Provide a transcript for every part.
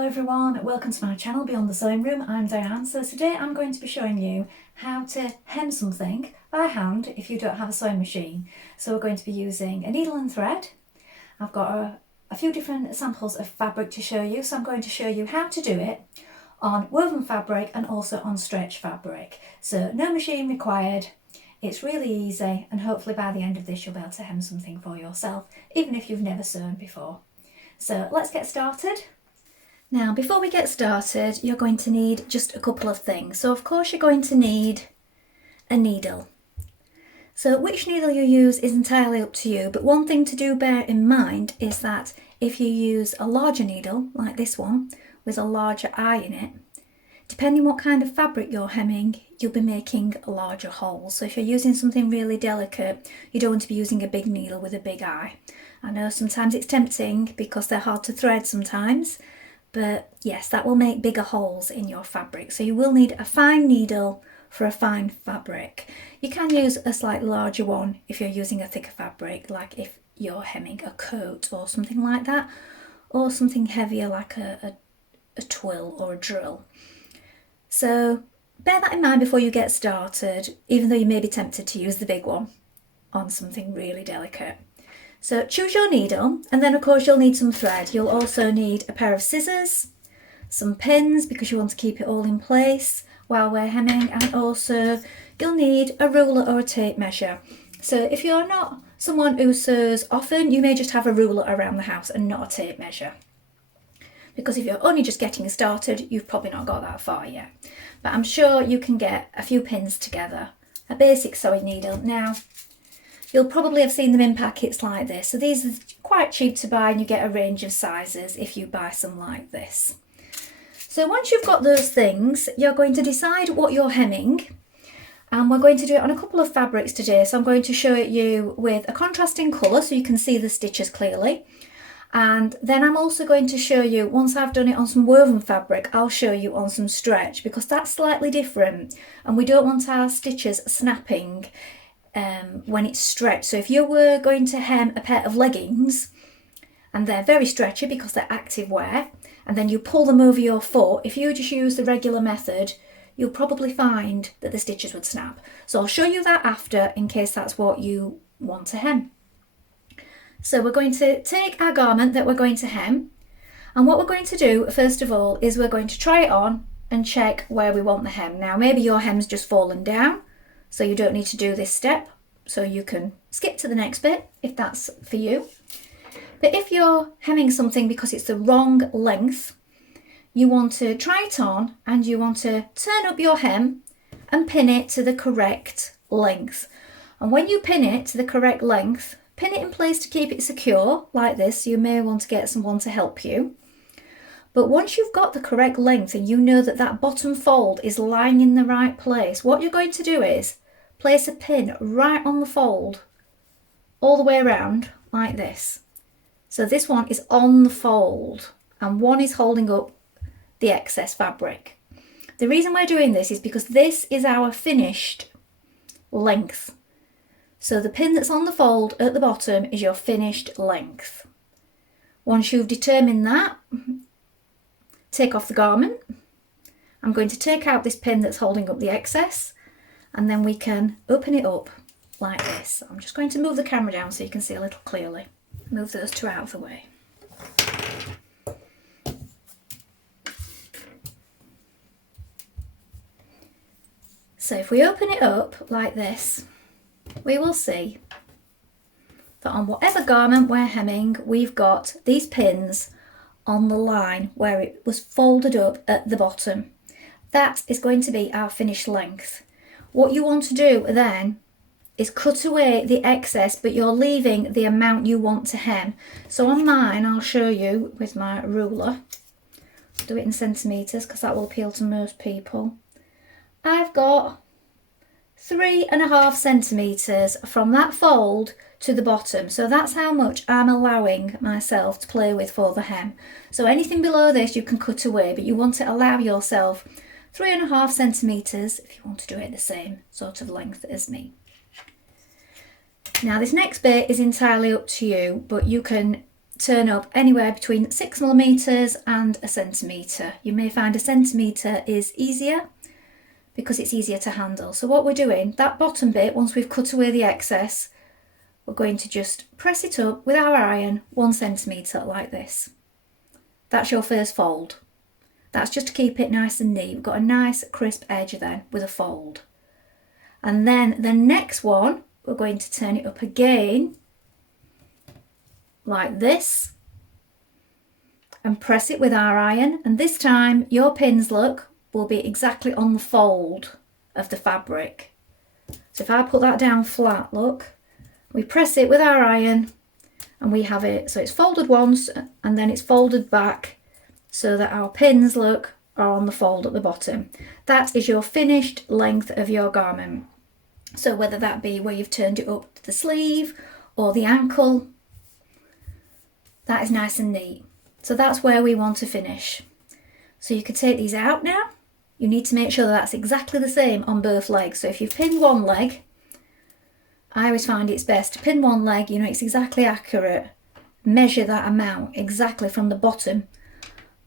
Hello everyone, welcome to my channel Beyond the Sewing Room. I'm Diane. So today I'm going to be showing you how to hem something by hand if you don't have a sewing machine. So we're going to be using a needle and thread. I've got a few different samples of fabric to show you, so I'm going to show you how to do it on woven fabric and also on stretch fabric. So no machine required. It's really easy, and hopefully by the end of this you'll be able to hem something for yourself, even if you've never sewn before. So let's get started. Now, before we get started, you're going to need just a couple of things. So of course you're going to need a needle. So which needle you use is entirely up to you, but one thing to do bear in mind is that if you use a larger needle, like this one, with a larger eye in it, depending what kind of fabric you're hemming, you'll be making larger holes. So if you're using something really delicate, you don't want to be using a big needle with a big eye. I know sometimes it's tempting because they're hard to thread sometimes, but yes, that will make bigger holes in your fabric. So you will need a fine needle for a fine fabric. You can use a slightly larger one if you're using a thicker fabric, like if you're hemming a coat or something like that, or something heavier like a twill or a drill. So bear that in mind before you get started, even though you may be tempted to use the big one on something really delicate. So choose your needle, and then of course you'll need some thread. You'll also need a pair of scissors, some pins because you want to keep it all in place while we're hemming, and also you'll need a ruler or a tape measure. So if you're not someone who sews often, you may just have a ruler around the house and not a tape measure. Because if you're only just getting started, you've probably not got that far yet. But I'm sure you can get a few pins together, a basic sewing needle. Now, you'll probably have seen them in packets like this. So these are quite cheap to buy, and you get a range of sizes if you buy some like this. So once you've got those things, you're going to decide what you're hemming. And we're going to do it on a couple of fabrics today. So I'm going to show it you with a contrasting colour so you can see the stitches clearly. And then I'm also going to show you, once I've done it on some woven fabric, I'll show you on some stretch, because that's slightly different and we don't want our stitches snapping when it's stretched. So if you were going to hem a pair of leggings and they're very stretchy because they're active wear, and then you pull them over your foot, if you just use the regular method, you'll probably find that the stitches would snap. So I'll show you that after, in case that's what you want to hem. So we're going to take our garment that we're going to hem, and what we're going to do first of all is we're going to try it on and check where we want the hem. Now maybe your hem's just fallen down, so you don't need to do this step, so you can skip to the next bit if that's for you. But if you're hemming something because it's the wrong length, you want to try it on and you want to turn up your hem and pin it to the correct length. And when you pin it to the correct length, pin it in place to keep it secure like this. You may want to get someone to help you. But once you've got the correct length and you know that that bottom fold is lying in the right place, what you're going to do is place a pin right on the fold all the way around like this. So this one is on the fold and one is holding up the excess fabric. The reason we're doing this is because this is our finished length. So the pin that's on the fold at the bottom is your finished length. Once you've determined that, take off the garment. I'm going to take out this pin that's holding up the excess, and then we can open it up like this. I'm just going to move the camera down so you can see a little clearly. Move those two out of the way. So if we open it up like this, we will see that on whatever garment we're hemming, we've got these pins on the line where it was folded up at the bottom. That is going to be our finished length. What you want to do then is cut away the excess, but you're leaving the amount you want to hem. So on mine, I'll show you with my ruler. Do it in centimetres because that will appeal to most people. I've got 3.5 centimetres from that fold to the bottom. So that's how much I'm allowing myself to play with for the hem. So anything below this you can cut away, but you want to allow yourself 3.5 centimetres if you want to do it the same sort of length as me. Now this next bit is entirely up to you, but you can turn up anywhere between 6mm and a centimetre. You may find a centimetre is easier because it's easier to handle. So what we're doing, that bottom bit, once we've cut away the excess, we're going to just press it up with our iron 1 centimetre like this. That's your first fold. That's just to keep it nice and neat. We've got a nice crisp edge then with a fold. And then the next one, we're going to turn it up again like this and press it with our iron, and this time your pins, look, will be exactly on the fold of the fabric. So if I put that down flat, look, we press it with our iron and we have it so it's folded once and then it's folded back so that our pins, look, are on the fold at the bottom. That is your finished length of your garment. So whether that be where you've turned it up to the sleeve or the ankle, that is nice and neat. So that's where we want to finish. So you could take these out now. You need to make sure that that's exactly the same on both legs. So if you've pinned one leg, I always find it's best to pin one leg, you know, it's exactly accurate. Measure that amount exactly from the bottom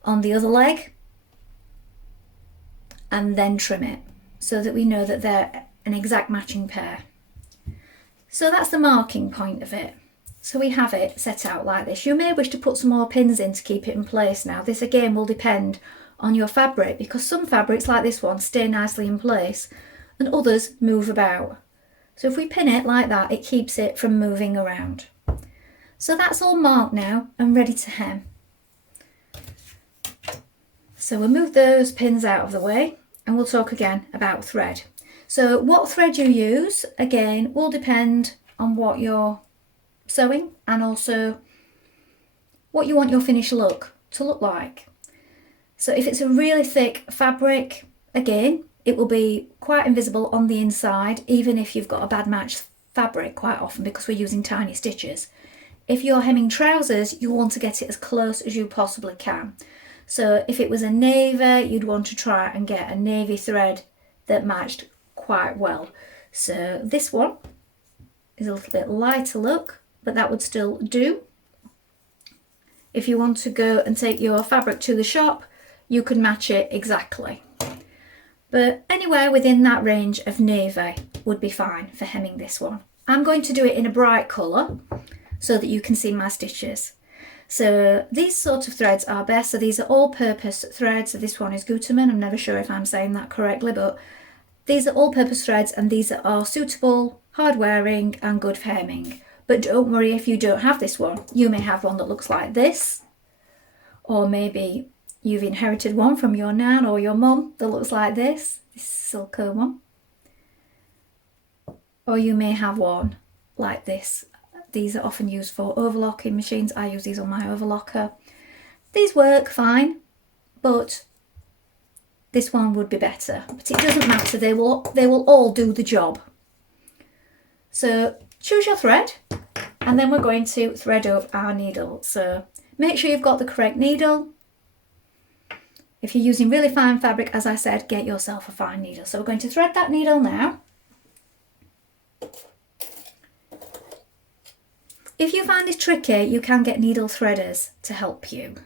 on the other leg and then trim it so that we know that they're an exact matching pair. So that's the marking point of it. So we have it set out like this. You may wish to put some more pins in to keep it in place now. This again will depend on your fabric because some fabrics like this one stay nicely in place and others move about. So if we pin it like that, it keeps it from moving around. So that's all marked now and ready to hem. So we'll move those pins out of the way and we'll talk again about thread. So what thread you use, again, will depend on what you're sewing and also what you want your finished look to look like. So if it's a really thick fabric, again, it will be quite invisible on the inside, even if you've got a bad match fabric quite often because we're using tiny stitches. If you're hemming trousers, you want to get it as close as you possibly can. So if it was a navy, you'd want to try and get a navy thread that matched quite well. So this one is a little bit lighter look, but that would still do. If you want to go and take your fabric to the shop, you can match it exactly. But anywhere within that range of navy would be fine for hemming this one. I'm going to do it in a bright colour so that you can see my stitches. So these sort of threads are best. So these are all-purpose threads. So this one is Gutermann. I'm never sure if I'm saying that correctly, but these are all-purpose threads and these are suitable, hard-wearing and good for hemming. But don't worry if you don't have this one. You may have one that looks like this, or maybe you've inherited one from your nan or your mum that looks like this silko one. Or you may have one like this. These are often used for overlocking machines. I use these on my overlocker. These work fine, but this one would be better. But it doesn't matter, they will all do the job. So choose your thread and then we're going to thread up our needle. So make sure you've got the correct needle. If you're using really fine fabric, as I said, get yourself a fine needle. So we're going to thread that needle now. If you find this tricky, you can get needle threaders to help you.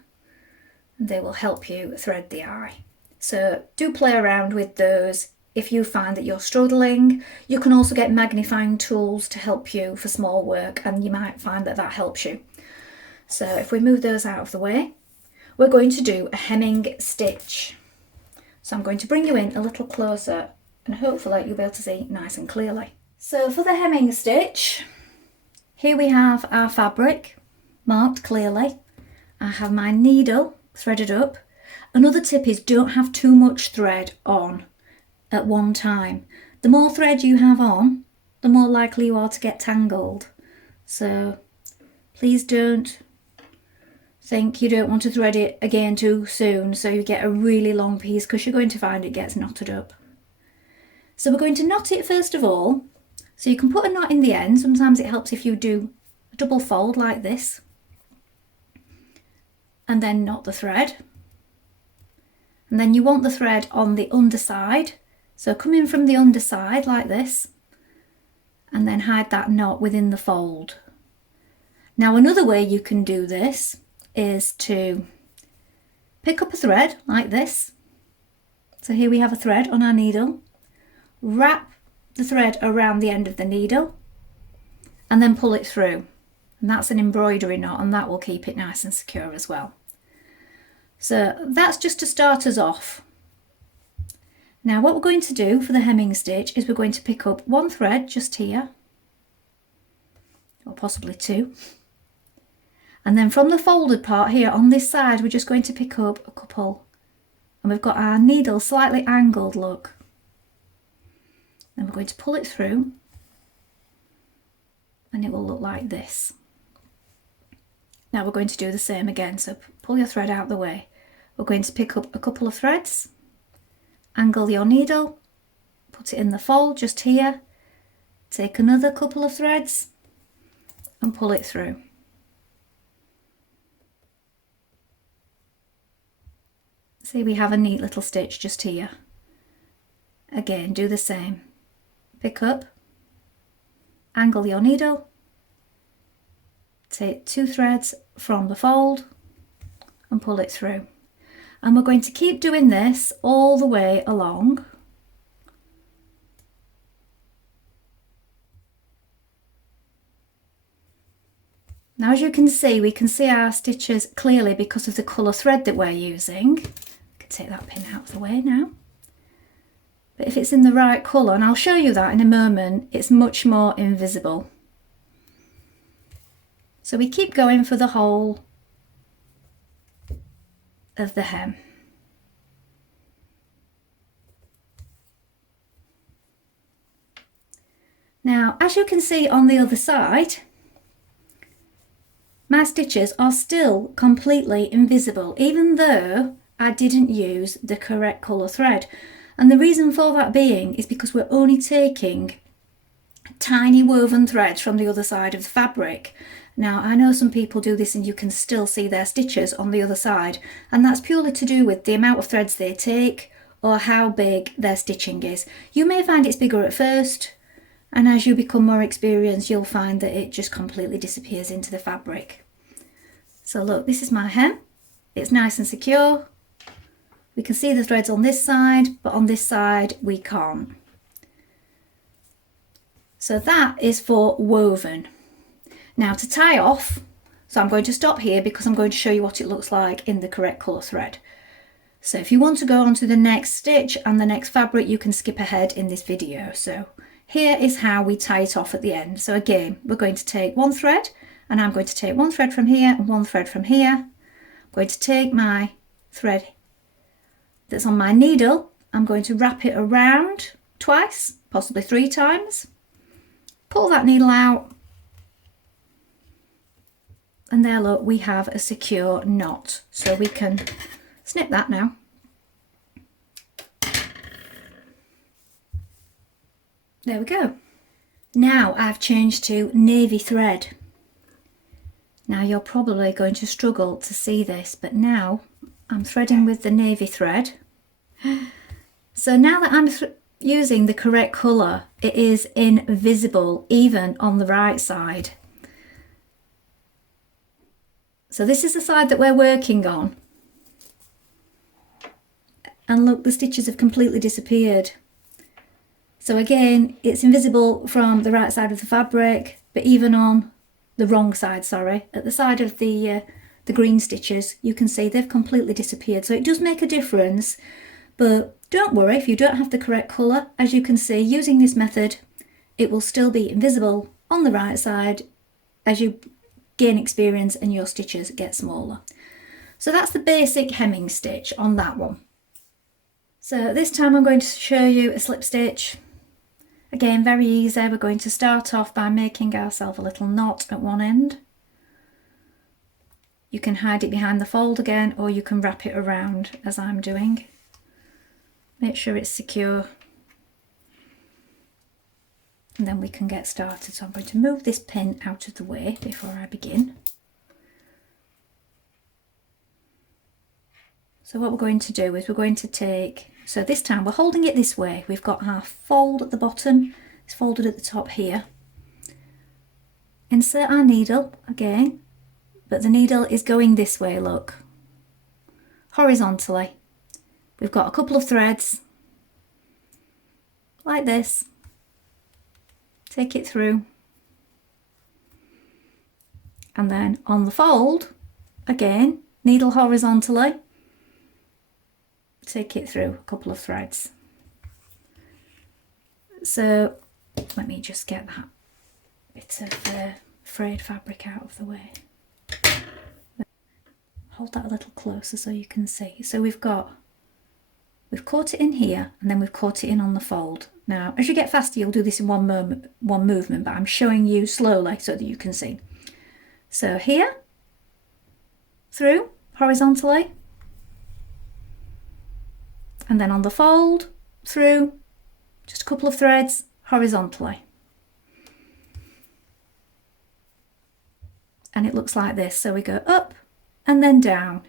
They will help you thread the eye. So do play around with those if you find that you're struggling. You can also get magnifying tools to help you for small work and you might find that that helps you. So if we move those out of the way, we're going to do a hemming stitch. So I'm going to bring you in a little closer and hopefully you'll be able to see nice and clearly. So for the hemming stitch, here we have our fabric marked clearly. I have my needle threaded up. Another tip is don't have too much thread on at one time. The more thread you have on, the more likely you are to get tangled. So please don't think you don't want to thread it again too soon so you get a really long piece because you're going to find it gets knotted up. So we're going to knot it first of all. So you can put a knot in the end. Sometimes it helps if you do a double fold like this and then knot the thread. And then you want the thread on the underside. So come in from the underside like this and then hide that knot within the fold. Now another way you can do this is to pick up a thread like this. So here we have a thread on our needle, wrap the thread around the end of the needle and then pull it through. And that's an embroidery knot, and that will keep it nice and secure as well. So that's just to start us off. Now what we're going to do for the hemming stitch is we're going to pick up one thread just here, or possibly two. And then from the folded part here on this side, we're just going to pick up a couple. And we've got our needle slightly angled, look. Then we're going to pull it through. And it will look like this. Now we're going to do the same again. So pull your thread out the way. We're going to pick up a couple of threads. Angle your needle. Put it in the fold just here. Take another couple of threads. And pull it through. See, we have a neat little stitch just here. Again, do the same. Pick up, angle your needle, take two threads from the fold and pull it through. And we're going to keep doing this all the way along. Now as you can see, we can see our stitches clearly because of the colour thread that we're using. Take that pin out of the way now. But if it's in the right colour, and I'll show you that in a moment, it's much more invisible. So we keep going for the whole of the hem. Now, as you can see on the other side, my stitches are still completely invisible, even though I didn't use the correct colour thread. And the reason for that being is because we're only taking tiny woven threads from the other side of the fabric. Now I know some people do this and you can still see their stitches on the other side, and that's purely to do with the amount of threads they take or how big their stitching is. You may find it's bigger at first, and as you become more experienced you'll find that it just completely disappears into the fabric. So look, this is my hem. It's nice and secure. We can see the threads on this side, but on this side we can't. So that is for woven. Now to tie off, so I'm going to stop here because I'm going to show you what it looks like in the correct colour thread. So if you want to go on to the next stitch and the next fabric, you can skip ahead in this video. So here is how we tie it off at the end. So again, we're going to take one thread, and I'm going to take one thread from here and one thread from here. I'm going to take my thread that's on my needle, I'm going to wrap it around twice, possibly 3 times, pull that needle out, and there look, we have a secure knot. So we can snip that now. There we go. Now I've changed to navy thread. Now you're probably going to struggle to see this, but now I'm threading with the navy thread. So now that I'm using the correct colour, it is invisible even on the right side. So this is the side that we're working on. And look, the stitches have completely disappeared. So again, it's invisible from the right side of the fabric, but even on the wrong side, sorry, at the side of the green stitches, you can see they've completely disappeared. So it does make a difference, but don't worry if you don't have the correct colour. As you can see, using this method, it will still be invisible on the right side as you gain experience and your stitches get smaller. So that's the basic hemming stitch on that one. So this time I'm going to show you a slip stitch. Again, very easy. We're going to start off by making ourselves a little knot at one end. You can hide it behind the fold again, or you can wrap it around as I'm doing. Make sure it's secure. And then we can get started. So I'm going to move this pin out of the way before I begin. So what we're going to do is we're going to take, so this time we're holding it this way. We've got our fold at the bottom, it's folded at the top here. insert our needle again, but the needle is going this way, look, horizontally. We've got a couple of threads like this, take it through, and then on the fold again, needle horizontally, take it through a couple of threads. So let me just get that bit of frayed fabric out of the way. Hold that a little closer so you can see. So we've caught it in here, and then we've caught it in on the fold. Now, as you get faster, you'll do this in one movement, but I'm showing you slowly so that you can see. So here, through, horizontally, and then on the fold, through, just a couple of threads, horizontally. And it looks like this. So we go up and then down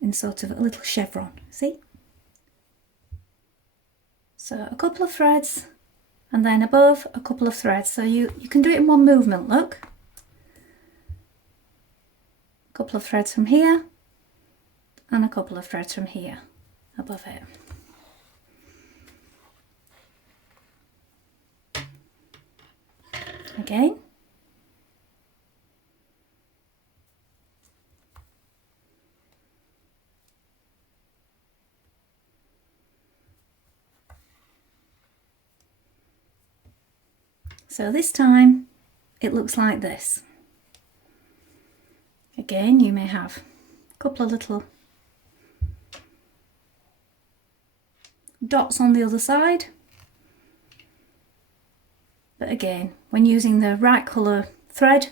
in sort of a little chevron, see? So a couple of threads, and then above a couple of threads. So you can do it in one movement, look. A couple of threads from here, and a couple of threads from here above it. Again. So this time it looks like this. Again, you may have a couple of little dots on the other side. But again, when using the right colour thread,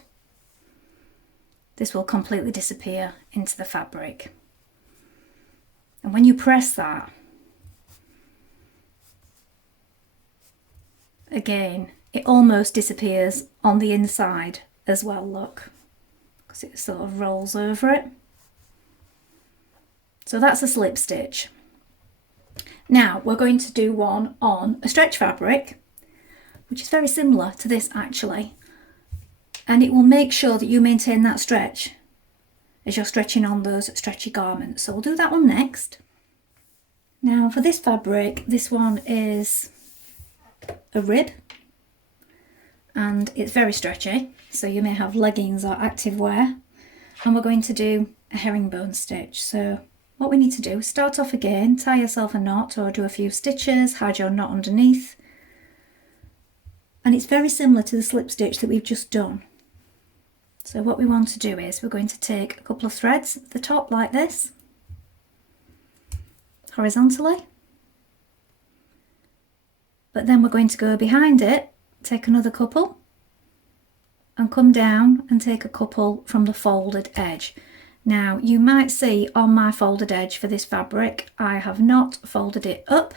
this will completely disappear into the fabric. And when you press that, again, it almost disappears on the inside as well, look, because it sort of rolls over it. So that's a slip stitch. Now we're going to do one on a stretch fabric, which is very similar to this actually, and it will make sure that you maintain that stretch as you're stretching on those stretchy garments. So we'll do that one next. Now for this fabric, this one is a rib, and it's very stretchy, so you may have leggings or active wear, and we're going to do a herringbone stitch. So what we need to do is start off again, tie yourself a knot or do a few stitches, hide your knot underneath, and it's very similar to the slip stitch that we've just done. So what we want to do is we're going to take a couple of threads at the top like this, horizontally, but then we're going to go behind it, take another couple, and come down and take a couple from the folded edge. Now you might see on my folded edge for this fabric, I have not folded it up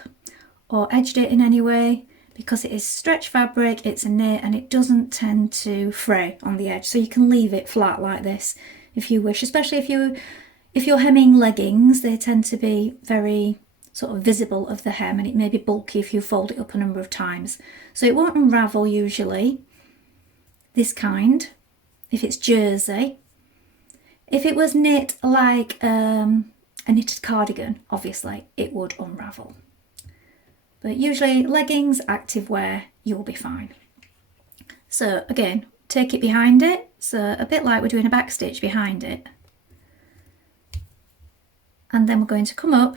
or edged it in any way, because it is stretch fabric, it's a knit, and it doesn't tend to fray on the edge. So you can leave it flat like this if you wish, especially if you're hemming leggings. They tend to be very sort of visible of the hem, and it may be bulky if you fold it up a number of times. So it won't unravel usually, this kind, if it's jersey. If it was knit like a knitted cardigan, obviously it would unravel. But usually leggings, active wear, you'll be fine. So again, take it behind it, so a bit like we're doing a back stitch behind it. And then we're going to come up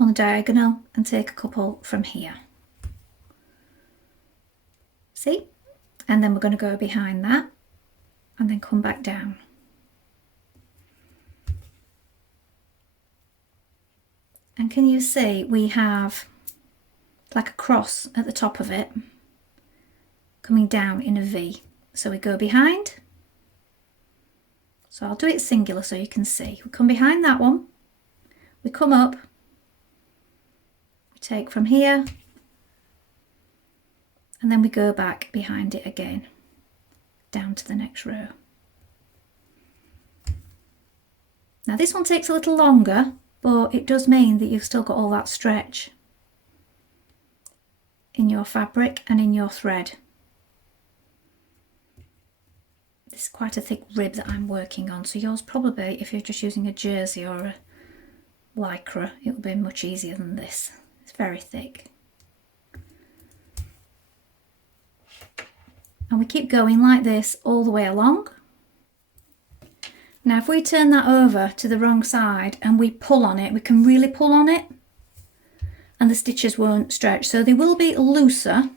on the diagonal and take a couple from here. See? And then we're going to go behind that and then come back down. And can you see we have like a cross at the top of it coming down in a V. So we go behind. So I'll do it singular so you can see. We come behind that one, we come up, we take from here, and then we go back behind it again, down to the next row. Now this one takes a little longer, but it does mean that you've still got all that stretch in your fabric and in your thread. This is quite a thick rib that I'm working on, so yours probably, if you're just using a jersey or a lycra, it will be much easier than this. It's very thick. And we keep going like this all the way along. Now if we turn that over to the wrong side and we pull on it, we can really pull on it and the stitches won't stretch. So they will be looser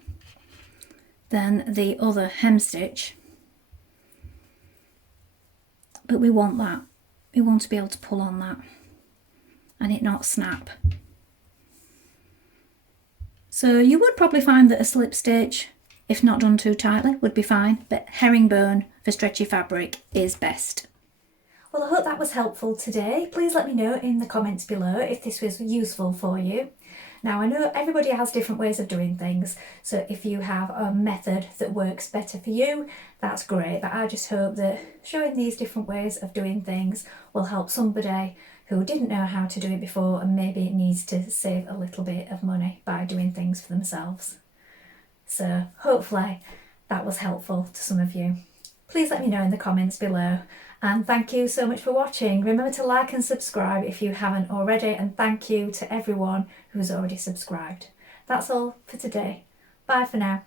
than the other hem stitch. But we want that. We want to be able to pull on that and it not snap. So you would probably find that a slip stitch, if not done too tightly, would be fine, but herringbone for stretchy fabric is best. Well, I hope that was helpful today. Please let me know in the comments below if this was useful for you. Now, I know everybody has different ways of doing things, so if you have a method that works better for you, that's great. But I just hope that showing these different ways of doing things will help somebody who didn't know how to do it before and maybe needs to save a little bit of money by doing things for themselves. So hopefully that was helpful to some of you. Please let me know in the comments below. And thank you so much for watching. Remember to like and subscribe if you haven't already, and thank you to everyone who's already subscribed. That's all for today. Bye for now.